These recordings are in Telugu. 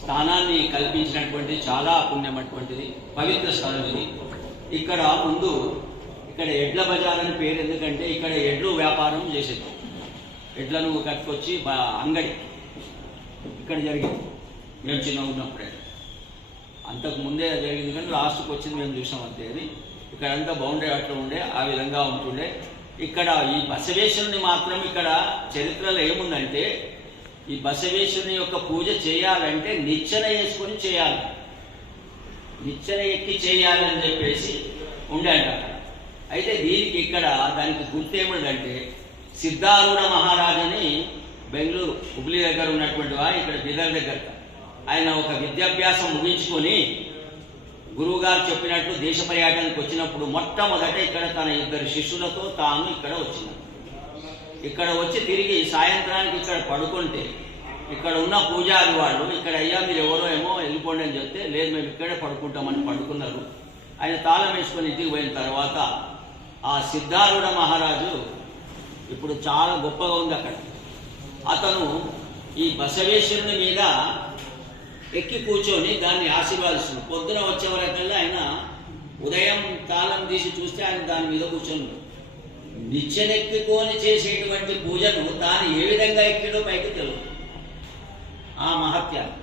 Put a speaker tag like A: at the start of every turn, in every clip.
A: స్థానాన్ని కల్పించినటువంటి చాలా పుణ్యమైనటువంటిది పవిత్ర స్థలం ఇది. ఇక్కడ ముందు ఇక్కడ ఎడ్ల బజార్ అని పేరు ఎందుకంటే ఇక్కడ ఎడ్లు వ్యాపారం చేసేది. ఎడ్లను కట్టుకొచ్చి అంగడి. ఇక్కడ జరిగింది. మేము చిన్న ఉన్నప్పుడే. అంతకు ముందే జరిగింది కానీ లాస్ట్కి వచ్చింది మేము చూసాం అంతే. అది ఇక్కడంతా బౌండరీ అట్లా ఉండే ఆ విధంగా ఉంటుండే. ఇక్కడ ఈ బసవేశ్వరుని మాత్రం ఇక్కడ చరిత్రలో ఏముందంటే ఈ బసవేశ్వరుని యొక్క పూజ చేయాలంటే నిచ్చెన వేసుకొని చేయాలి. నిచ్చెన ఎక్కి చేయాలని చెప్పేసి ఉండే అయితే దీనికి ఇక్కడ దానికి గుర్తు ఏమిటంటే సిద్ధారూఢ మహారాజుని బెంగళూరు హుబ్లీ దగ్గర ఉన్నటువంటి వారు ఇక్కడ బిదర్ దగ్గర. ఆయన ఒక విద్యాభ్యాసం ముగించుకొని గురువుగారు చెప్పినట్లు దేశ పర్యాటనకు వచ్చినప్పుడు మొట్టమొదట ఇక్కడ తన ఇద్దరు శిష్యులతో తాను ఇక్కడ వచ్చినాడు ఇక్కడ వచ్చి తిరిగి సాయంత్రానికి ఇక్కడ పడుకుంటే ఇక్కడ ఉన్న పూజారి వాళ్ళు ఇక్కడ అయ్యా మీరు ఎవరో ఏమో వెళ్ళిపోండి అని చెప్తే లేదు మేము ఇక్కడే పడుకుంటామని పడుకున్నారు. ఆయన తాళం వేసుకొని ఇంటికి పోయిన తర్వాత ఆ సిద్ధారుడ మహారాజు ఇప్పుడు చాలా గొప్పగా ఉంది అక్కడ. అతను ఈ బసవేశ్వరుని మీద ఎక్కి కూర్చొని దాన్ని ఆశీర్వాదిస్తుంది పొద్దున వచ్చే వరకల్లా ఆయన ఉదయం తాళం తీసి చూస్తే ఆయన దాని మీద కూర్చొని నిచ్చెనెక్కుకొని చేసేటువంటి పూజను తాను ఏ విధంగా ఎక్కిడో పైకి తెలియదు ఆ మహత్యాలు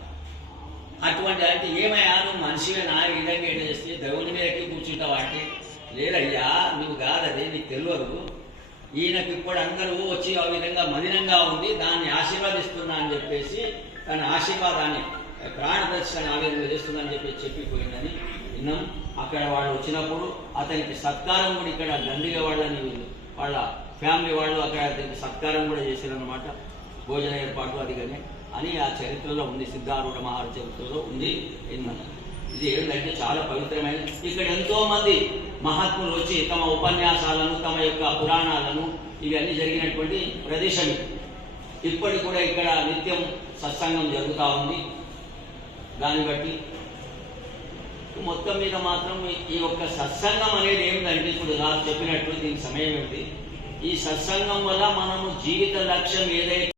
A: అటువంటి అంటే ఏమయ్యా నువ్వు మనిషిగా నా ఈ విధంగా ఏం చేస్తే దేవుని మీద ఎక్కి కూర్చుంటావు అంటే లేదయ్యా నువ్వు కాదది నీకు తెలియదు. ఈయనకి ఇప్పుడు అందరూ వచ్చి ఆ విధంగా మలినంగా ఉంది దాన్ని ఆశీర్వాదిస్తున్నా అని చెప్పేసి తన ఆశీర్వాదాన్ని ప్రాణదర్శన ఆ విధంగా చేస్తుందని చెప్పి చెప్పిపోయిందని విన్నాం. అక్కడ వాళ్ళు వచ్చినప్పుడు అతనికి సత్కారం కూడా ఇక్కడ దండిగా వాళ్ళని వాళ్ళ ఫ్యామిలీ వాళ్ళు అక్కడ సత్కారం కూడా చేశారన్నమాట. భోజన ఏర్పాటు అది కానీ. అని ఆ చరిత్రలో ఉంది సిద్ధారూఢ మహారాజ చరిత్రలో ఉంది విన్నాం ఇది ఏంటంటే చాలా పవిత్రమైన ఇక్కడ ఎంతో మంది మహాత్ములు వచ్చి తమ ఉపన్యాసాలను తమ యొక్క పురాణాలను ఇవన్నీ జరిగినటువంటి ప్రదేశం ఇప్పటికి కూడా ఇక్కడ నిత్యం సత్సంగం జరుగుతూ ఉంది. దాన్ని బట్టి మొత్తం మీద మాత్రం ఈ- యొక్క సత్సంగం అనేది ఏమిటంటే ఇప్పుడు నాకు చెప్పినట్టు దీనికి సమయం ఏమిటి ఈ సత్సంగం వల్ల మనము జీవిత లక్ష్యం ఏదైతే